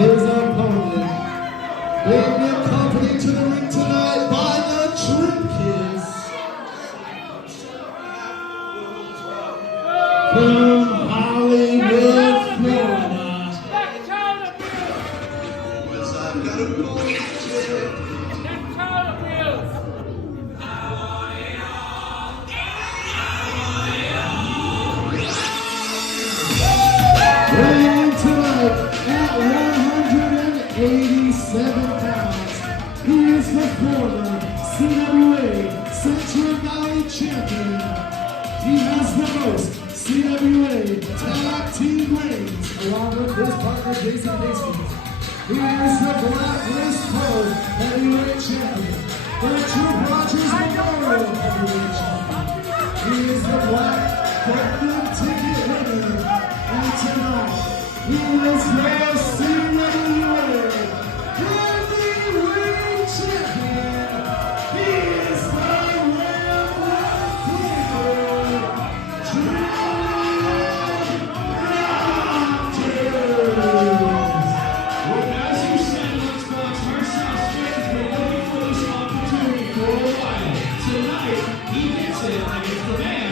his opponent will be accompanied to the ring tonight by the Tripp Kids from Hollywood, Florida. Weighing tonight at 187 pounds, he is the former CWA Central Valley Champion. He has the most CWA Tag Team reigns, along with his partner Jason Hastings. He is the Blacklist Pro Heavyweight Champion, the Tripp Rogers Memorial Heavyweight Champion. He is the Black Platinum Ticket winner, and tonight he is the CWA Heavyweight Champion. He is the Ramblin Playboy Tripp Rogers. As you said, let's watch Harshaw Smith. We've been looking for this opportunity for a while. Tonight, he gets it, and it's the man.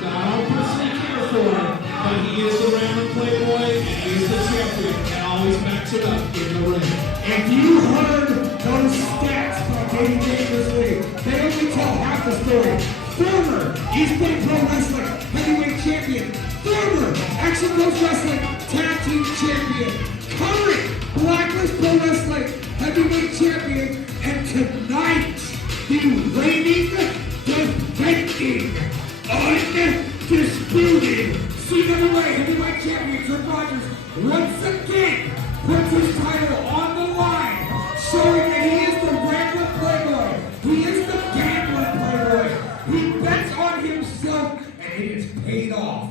Got 100% here for him, but he is the Ramblin Playboy, and he is the champion, and always backs it up in the ring. If you heard those stats by Katie Davis Lee, they only tell half the story. Former East Bay Pro Wrestling Heavyweight Champion. Former Action Coast Wrestling Tag Team Champion. Current Blacklist Pro Wrestling Heavyweight Champion. And tonight, the reigning, defending, undisputed CWA Heavyweight Champion Tripp Rogers once again puts his title on the line, showing that he is the Ramblin Playboy. He is the gambler Playboy. He bets on himself, and it is paid off.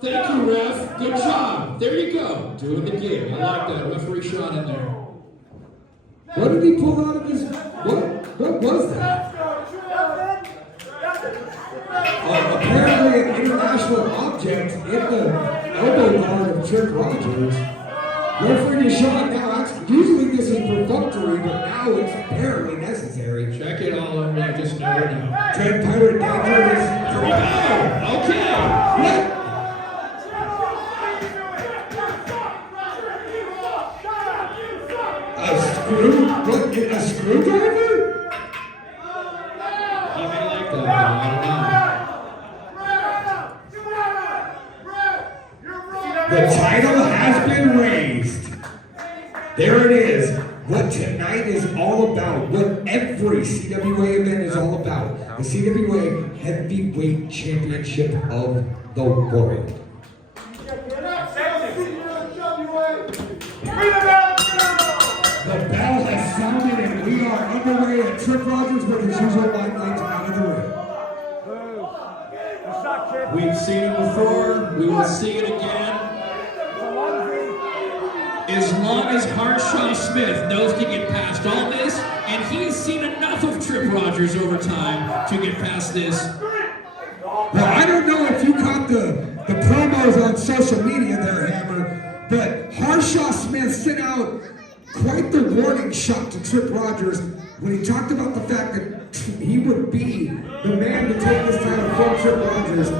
Thank you, ref. Good job. There you go. Doing the gig. I like that. Referee shot in there. What did he pull out of his? What was that? Apparently an international object in the elbow guard of Tripp Rogers. Referee Deshaun now, usually this is perfunctory, but now it's apparently necessary. Check it all over. I just never know. Dread Pirate Dangerous. Here we go. Okay. What? A screwdriver? He may like that. I don't know. The title has been raised. There it is. What tonight is all about, what every CWA event is all about. The CWA Heavyweight Championship of the world. The bell has sounded and we are underway at Tripp Rogers with his usual limelight out of the ring. We've seen it before. We will see it again. As long as Harshaw Smith knows to get past all this, and he's seen enough of Tripp Rogers over time to get past this. Well, I don't know if you caught the promos on social media there, Hammer, but Harshaw Smith sent out quite the warning shot to Tripp Rogers when he talked about the fact that he would be the man to take this title from Tripp Rogers,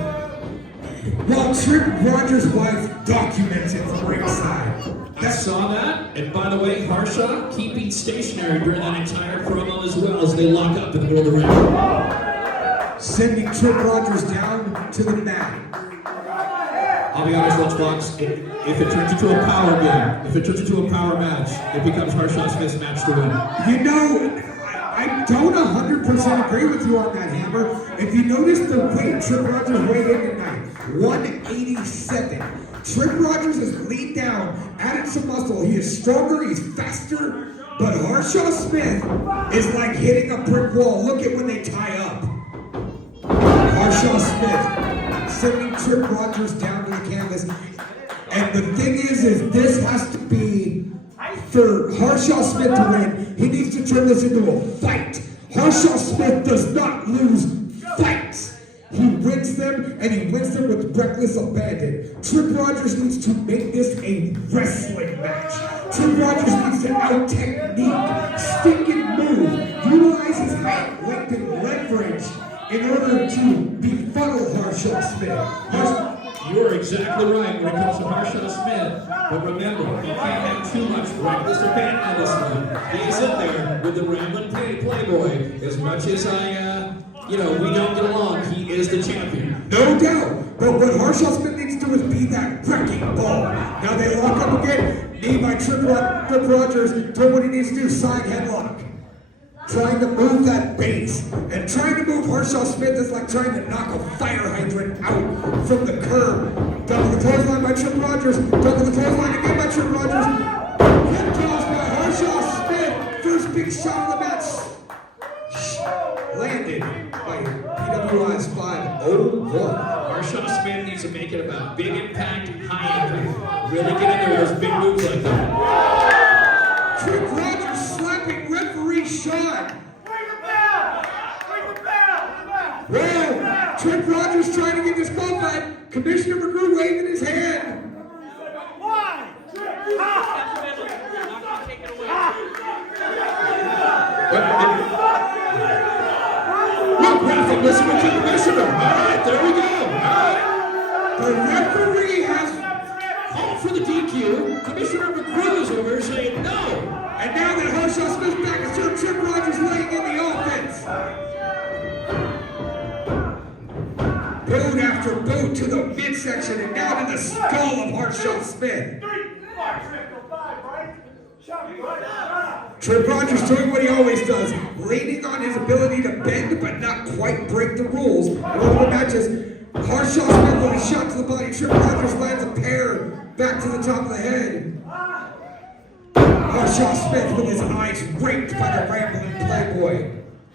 while Tripp Rogers' wife documents it from ringside. I saw that, and by the way, Harshaw keeping stationary during that entire promo as well as they lock up in the middle of the ring. Sending Tripp Rogers down to the mat. I'll be honest, Lunchbox, if it turns into a power game, if it turns into a power match, it becomes Harshaw Smith's match to win. You know, I don't 100% agree with you on that, Hammer. If you notice the weight, Tripp Rogers weighed in tonight, 187. Tripp Rogers is leaned down, added some muscle. He is stronger, he's faster, but Harshaw Smith is like hitting a brick wall. Look at when they tie up. Harshaw Smith sending Tripp Rogers down to the canvas. And the thing thing is this has to be for Harshaw Smith to win. He needs to turn this into a fight. Harshaw Smith does not lose fights. He wins them, and he wins them with reckless abandon. Tripp Rogers needs to make this a wrestling match. Tripp Rogers needs to out-technique, stick and move, utilize his height, length, and leverage in order to befuddle Harshaw Smith. You're exactly right when it comes to Harshaw Smith, but remember, you can't have too much reckless abandon in this one. He's in there with the Ramblin Playboy. As much as we don't get along, he is the champion. No doubt, but what Harshaw Smith needs to do is be that wrecking ball. Now they lock up again, knee by Tripp Rogers, doing what he needs to do, side headlock. Trying to move that base, and trying to move Harshaw Smith is like trying to knock a fire hydrant out from the curb. Double the clothesline by Tripp Rogers, double the clothesline again by Tripp Rogers. Hip toss by Harshaw Smith, first big shot of the match. Landed by PWI's 501. Harshaw Smith needs to make it about big impact, high impact. Really get in there with those big moves like that. Tripp Rogers slapping referee Sean. Well, Tripp Rogers trying to get disqualified. Commissioner McGrew waving his hand. Why? Look, Raphael, listen to the commissioner. All right, there we go. All right. The referee has Call for the DQ. Commissioner McGrew is over saying no. And now that Harshaw Smith's back, it's Tripp Rogers laying in the offense. Boot after boot to the midsection and now to the skull of Harshaw Smith. Tripp Rogers doing what he always does, leaning on his ability to bend but not quite break the rules. In one of the matches, Harshaw Smith, when he shot to the body, Tripp Rogers lands a pair back to the top of the head. Harshaw Smith with his eyes raped by the Ramblin Playboy.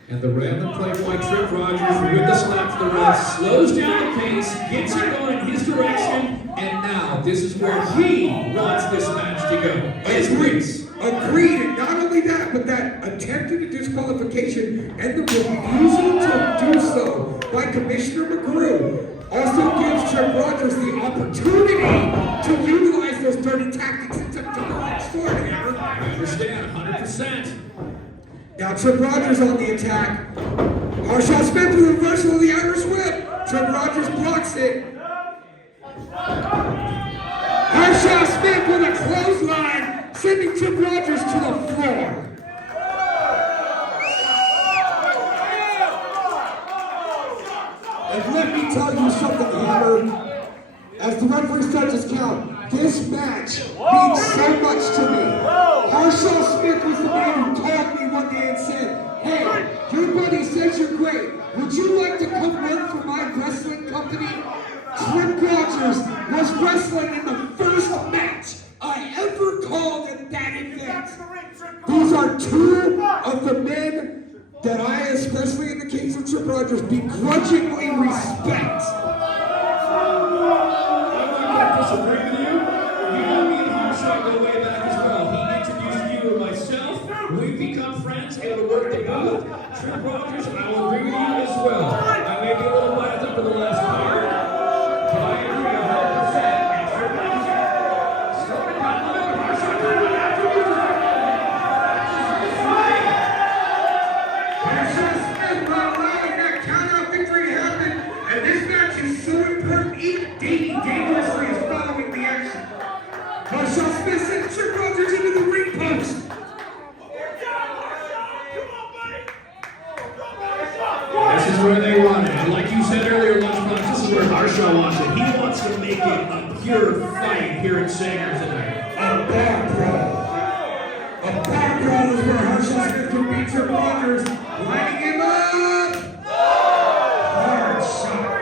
And the Ramblin Playboy Tripp Rogers with the slap to the wrist slows down the pace, gets it going in his direction, and now this is where he wants this match to go. His race. Agreed, and not only that, but that attempted disqualification and the refusal to do so by Commissioner McGrew also gives Tripp Rogers the opportunity to utilize those dirty tactics and to double extraordinary. I understand, 100%. Now Tripp Rogers on the attack. Harshaw Smith with a reversal of the Irish whip. Tripp Rogers blocks it. Harshaw Smith with a clothesline, sending Tripp Rogers to the floor. And let me tell you something, Hammer. As the referee starts his count, this match means so much to me. Harshaw Smith was the man who called me one day and said, "Hey, your buddy says you're great. Would you like to come work for my wrestling company?" Tripp Rogers was wrestling in the first match I ever called at that event. These are two of the men that I, especially in the case of Tripp Rogers, begrudgingly respect. Disagree with you. You know me and Harshaw go way back as well. He introduced you to myself. We've become friends, able to work the booth. Tripp Rogers, I will agree with you as well. I may be a little biased up in the last year, but I agree 100%. And Tripp Rogers, starting out with Harshaw coming after you. Harshaw Smith not allowing that countout victory to happen, and this match is so important, even Davey dangerously is following the action. Harshaw Smith sends Tripp Rogers into the ring post. This is where they want it. And like you said earlier, Lunchbox, this is where Harshaw wants it. He wants to make it a pure fight here in Sanger tonight. A bar brawl. A bar brawl is where Harshaw Smith can beat Tripp Rogers, lining him up. Hard shot.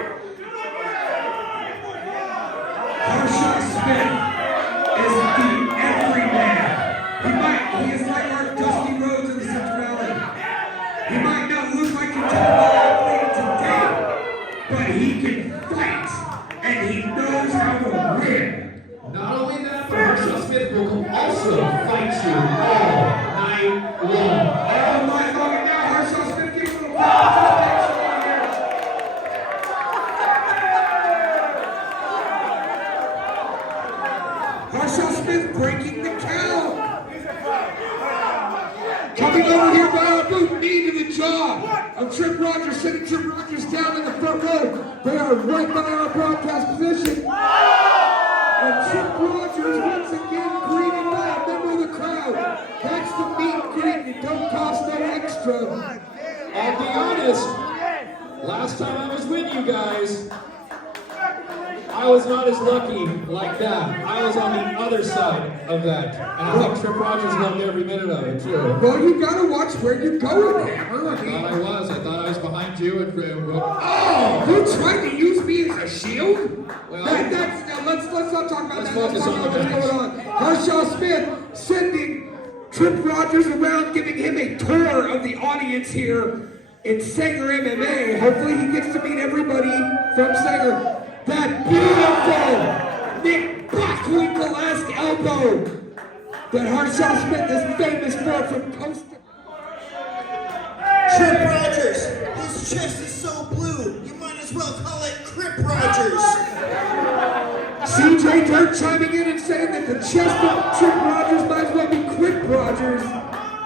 Harshaw Smith is the everyman. He is like our Dusty Rhodes in the Central Valley. He might not look like a typical athlete today, but he can fight, and he knows how to win. Not only that, you all night long. All night long, and now Harshaw Smith gives a little Harshaw Smith breaking the count. Coming over here by our boot, knee to the jaw of Tripp Rogers, sending Tripp Rogers down in the front row. They are right by our broadcast position. And Tripp Rogers once again greeted by a member of the crowd. That's the meet and greet. It don't cost no extra. I'll be honest, last time I was with you guys, I was not as lucky like that. I was on the other side of that. And I think Tripp Rogers loved every minute of it, too. Well, you gotta watch where you're going, Hammer. I thought I was behind you. Oh, you tried to use me as a shield? Well, Let's not talk about let's that. focus on the what's match. going on. Harshaw Smith sending Tripp Rogers around, giving him a tour of the audience here in Sanger MMA. Hopefully he gets to meet everybody from Sanger. That beautiful Nick Bockwinkel-esque elbow that Harshaw Smith is famous for from coast to Tripp Rogers, his chest is so blue, you might as well call it Crip Rogers. CJ Dirt chiming in and saying that the chest of Tripp Rogers might as well be Crip Rogers.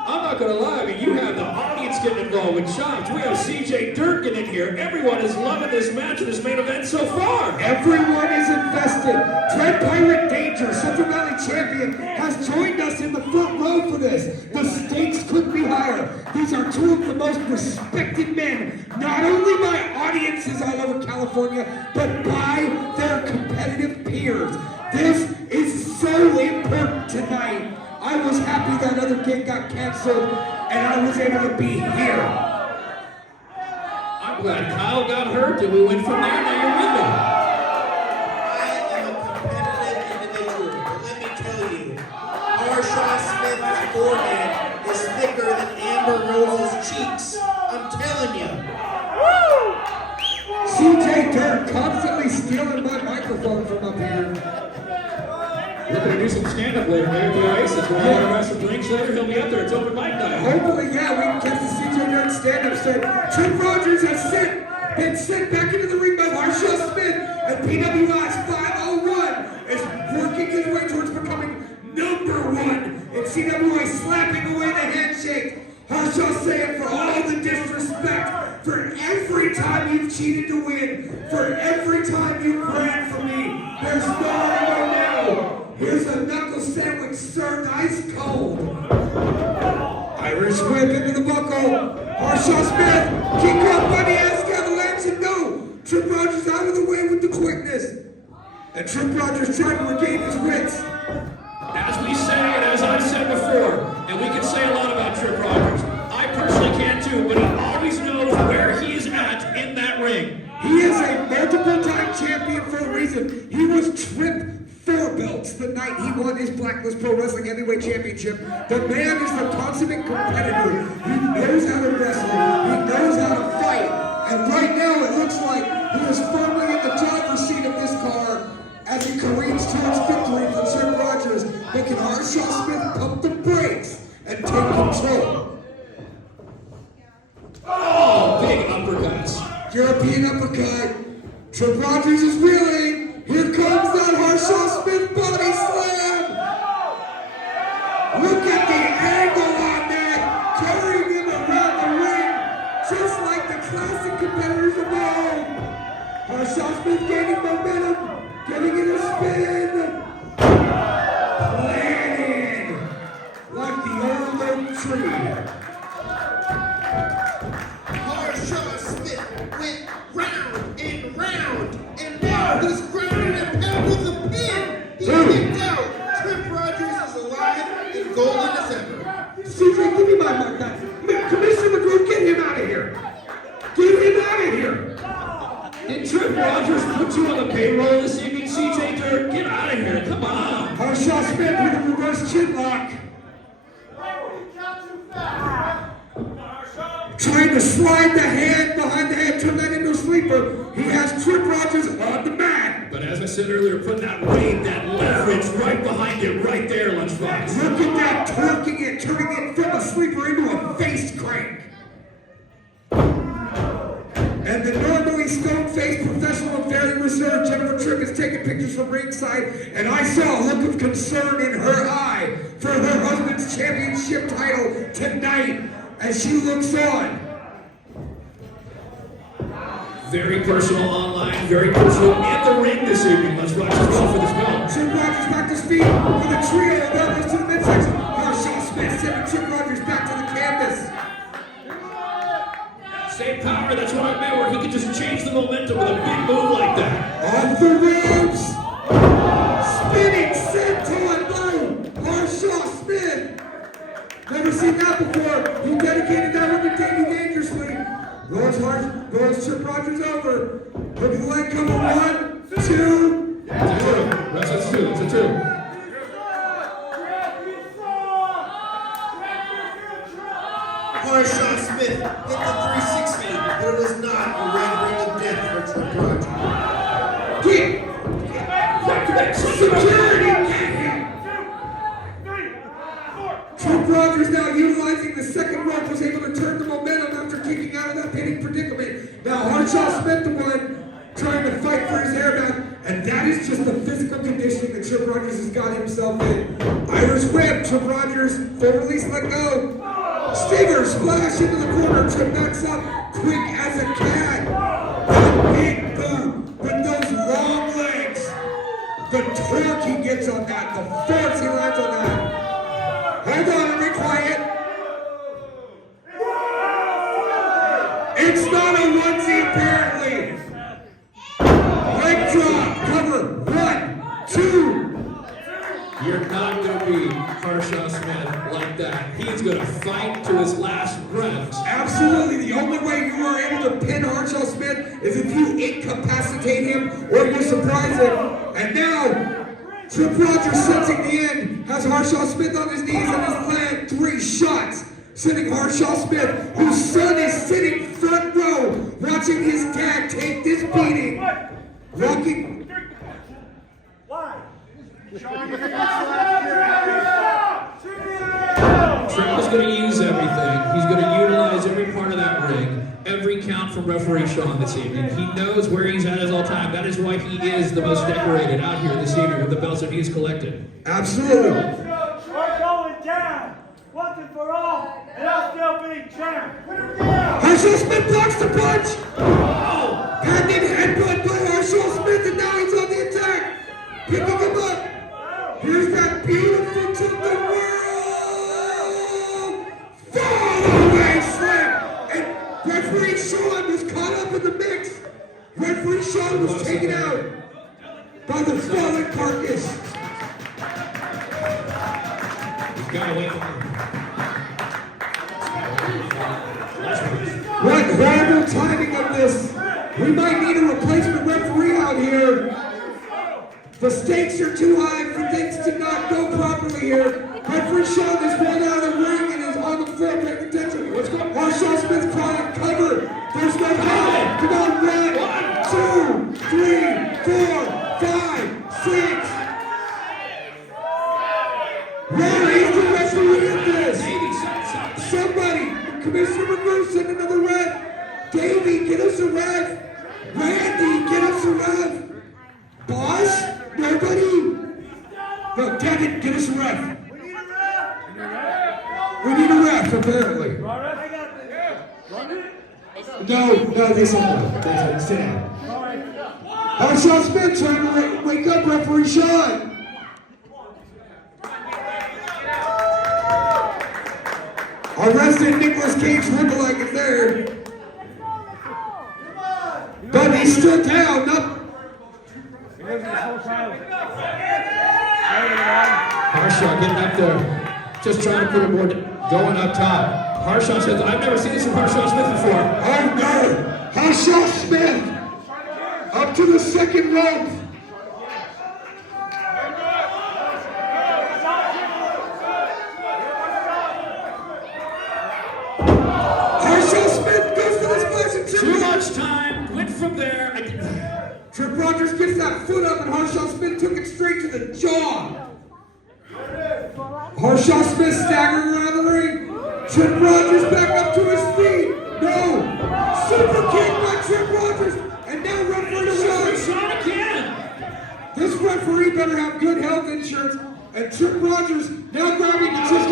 I'm not gonna lie, I mean, you have the audience getting involved with chops. We have CJ Dirt getting in here. Everyone is loving this match and this main event so far. Everyone is invested. Dread Pirate Danger, Central Valley champion, has joined us in the front row for this. The stakes couldn't be higher. These are two of the most respected men, not only by audiences all over California, but by their competitive peers. This is so important tonight. I was happy that other gig got canceled, and I was able to be here. I'm glad Kyle got hurt and we went from there. Now you're with me. I am a competitive individual, but let me tell you, Harshaw Smith's forehead is thicker than Amber Rose's cheeks. I'm telling you. CJ Dirt constantly stealing my microphone from up here. Looking to do some stand-up later, maybe at the Oasis. We're all gonna grab some drinks later. He'll be up there. It's open mic night. Hopefully, yeah, we can catch the CJ Dirt stand-up set. Tripp Rogers has been sent back into the ring by Harshaw Smith, and PWI's 501 is working his way towards becoming #1 in CWA, slapping away the handshake. Harshaw saying, for all the disrespect, for every time you've cheated to win, for every time you cried for me, there's no more now. Here's a knuckle sandwich served ice cold. Irish whip into the buckle. Harshaw Smith, kick up by the ass avalanche and go. Tripp Rogers out of the way with the quickness. And Tripp Rogers trying to regain his wits. As we say, and as I've said before, and we can say a lot about Tripp Rogers. I personally can too, but he always knows where he is at in that ring. He is a multiple-time champion for a reason. He was Tripp 4 belts the night he won his Blacklist Pro Wrestling Heavyweight Championship. The man is the consummate competitor. He knows how to wrestle. He knows how to fight. And right now it looks like he is firmly in the driver's seat of this car as he careens towards victory for Tripp Rogers. But can Harshaw Smith pump the brakes and take control? Oh, big uppercuts. European uppercut. Tripp Rogers is reeling. Here comes that Harshaw Smith body slam. Look at the angle on that. Carrying him around the ring. Just like the classic competitors of old. Harshaw Smith gaining momentum. Giving it a spin. Planted. Like the old oak tree. Harshaw Smith went round and round, and now he's grounded and pounded with a pin. He kicked out. Tripp Rogers is alive and golden as ever. CJ, give me my mic back. Commissioner McGrew, get him out of here. Get him out of here. Did Tripp Rogers put you on the payroll this evening, CJ Dirt? Get out of here. Come on. Harshaw Smith with a reverse chin lock. Trying to slide the hand behind the head, turn that into a sleeper. He has Tripp Rogers on the mat. But as I said earlier, put that weight, that leverage right behind it, right there, Lunchbox. Look at that, twerking it, turning it from a sleeper into a face crank. And the normally stone-faced, professional, and very reserved Jennifer Tripp is taking pictures from ringside, and I saw a look of concern in her eye for her husband's championship title tonight as she looks on. Very personal online, very personal in the ring this evening. Let's watch as well for this belt. Tripp Rogers back to speed for the trio of elbows to the midsection. Harshaw Smith sending Tripp Rogers back to the canvas. Same power, that's what I meant, where he could just change the momentum with a big move like that. Off the ropes. Spinning senton by Harshaw Smith. Never seen that before. He dedicated that one to Davey dangerously. Goes Tripp Rogers over. Look at the leg coming. 1, 2. That's a two. That's a two. That's a two. Harshaw Smith hit the 360, but it was not a red ring of death for Tripp Rogers. Security! Tripp Rogers now utilizing the second rope was able to turn the momentum after kicking out of that pinning predicament. Now Harshaw Smith the one trying to fight for his hair back, and that is just the physical conditioning that Tripp Rogers has got himself in. Irish whip, Tripp Rogers, full release, let go. Stinger, splash into the corner, Tripp backs up, quick as a cat. That big boot with those long legs. The torque he gets on that, the force he lands on that. Hold on and be quiet. It's not a onesie apparently. Leg drop, cover, 1, 2. You're not going to beat Harshaw Smith like that. He's going to fight to his last breath. Absolutely, the only way you are able to pin Harshaw Smith is if you incapacitate him or you surprise him. And now, Tripp Rogers sensing the end, has Harshaw Smith on his knees and has landed 3 shots, sending Harshaw Smith, whose son is sitting front row, watching his dad take this beating, walking. Tripp is going to use everything. He's going to utilize every part of that ring, every count from referee Sean this evening. He knows where he's at all time. That is why he is the most decorated out here this evening with the belts that he's collected. Absolutely. We're going down, once and for all, and I'll still be champ. Harshaw Smith blocks the punch. Patented headbutt by Harshaw Smith, and now he's on the attack. Picking him up. Here's that beautiful to the world. Fall away slam. And referee Sean was caught up in the mix. Referee Sean was taken out by the fallen carcass. He's got to wait for him. What horrible timing of this. We might need a replacement referee out here. The stakes are too high for things to not go properly here. Referee Sean is rolled out of the ring and is on the floor paying attention. What's going on? Harshaw Smith crying cover. There's no cover. Come on, 1, 2, 3, 4, 5, 6. Where is the referee in this? Somebody, Commissioner McGrew, send another ref. Davey, get us a ref. Randy, get us a ref. Boss? Nobody? No, Daggett, get us a ref. We need a ref, apparently. No, this won't. Sit down. Harshaw Smith trying to wake up referee Sean. Our resident Nicolas Cage lookalike is there. But he's still down. Harshaw getting up there, just trying to put a board going up top. Harshaw says, I've never seen this from Harshaw Smith before. Oh no! Harshaw Smith up to the second rope. Harshaw Smith goes for the splash and Too much time, went from there. Tripp Rogers gets that foot up and Harshaw Smith took it straight to the jaw. Harshaw Smith staggering around the ring. Tripp Rogers back up to his feet. No! Super kick by Tripp Rogers. And now referee to Shot again. This referee better have good health insurance. And Tripp Rogers now grabbing the Tripp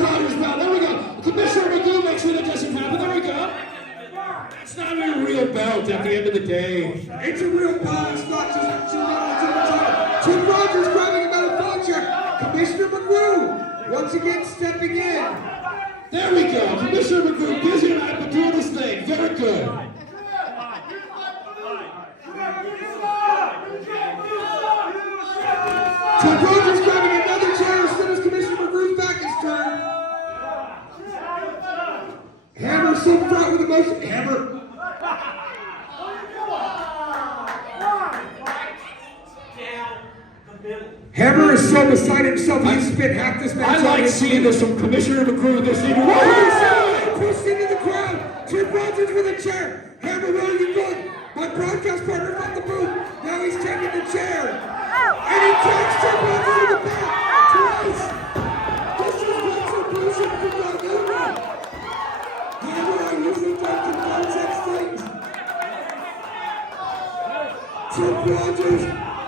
Rogers belt. There we go. Commissioner McGoo makes sure that doesn't happen. There we go. It's not even a real belt at the end of the day. It's a real belt. It's not just Tripp Rogers grabbing him out of phone check. Commissioner McGoo once again stepping in. There we go. Commissioner McGoo, busy tonight, but doing his thing. Very good. Tripp Rogers grabbing another chair as soon as Commissioner McGoo's back is turned. Hammer so fraught with emotion. Hammer is so beside himself, he spent half this match. I like seeing this from Commissioner McGoo this evening. Pushed into the crowd. Tripp Rogers with a chair. Hammer, where are you going? My broadcast partner from the booth. Now he's taking the chair. And he takes Tripp Rogers in the back. Twice. This is retribution for Ramblin. Hammer, I usually don't confirm such things. Tripp Rogers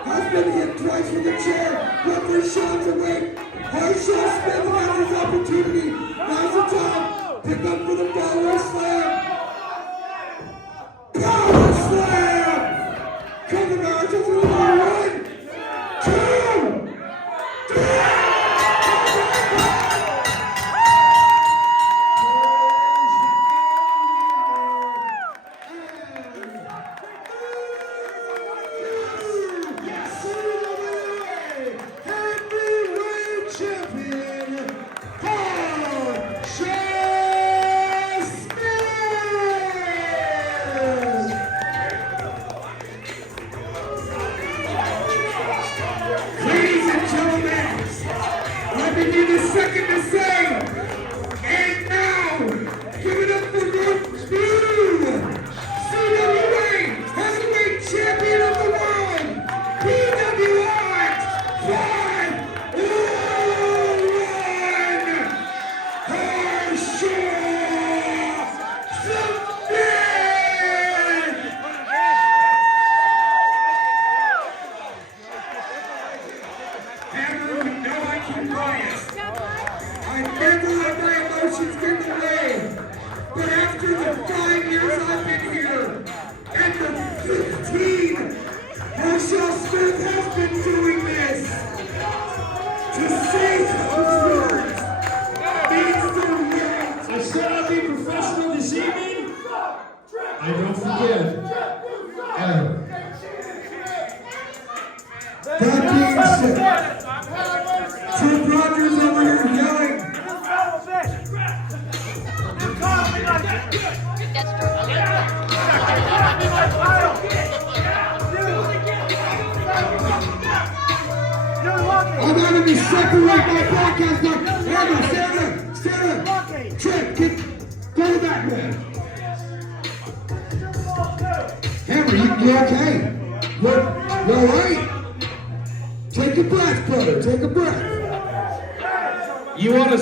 has been hit twice with a chair. Referee shots away. Harshaw Smith has his opportunity. Now's the time. Pick up for the power slam. Power slam! Cover Harshaw with a 1, 2, 3. Second to say, and now, give it up for North CWA Heavyweight Champion of the World, PWI 501, Harshaw Smith! Hammer, you know I keep biased. I never let my emotions get in the way. But after the 5 years I've been here, and the 15, Harshaw Smith has been doing this. To say those words means the world. I said I'd be professional this evening. I don't forget. Ever. That being said, Tripp Rogers over here yelling. I'm having to separate my broadcast now. Hammer, stand up. Tripp, go that way. Hammer, you okay? You all right? Take a breath, brother. Take a breath. You want to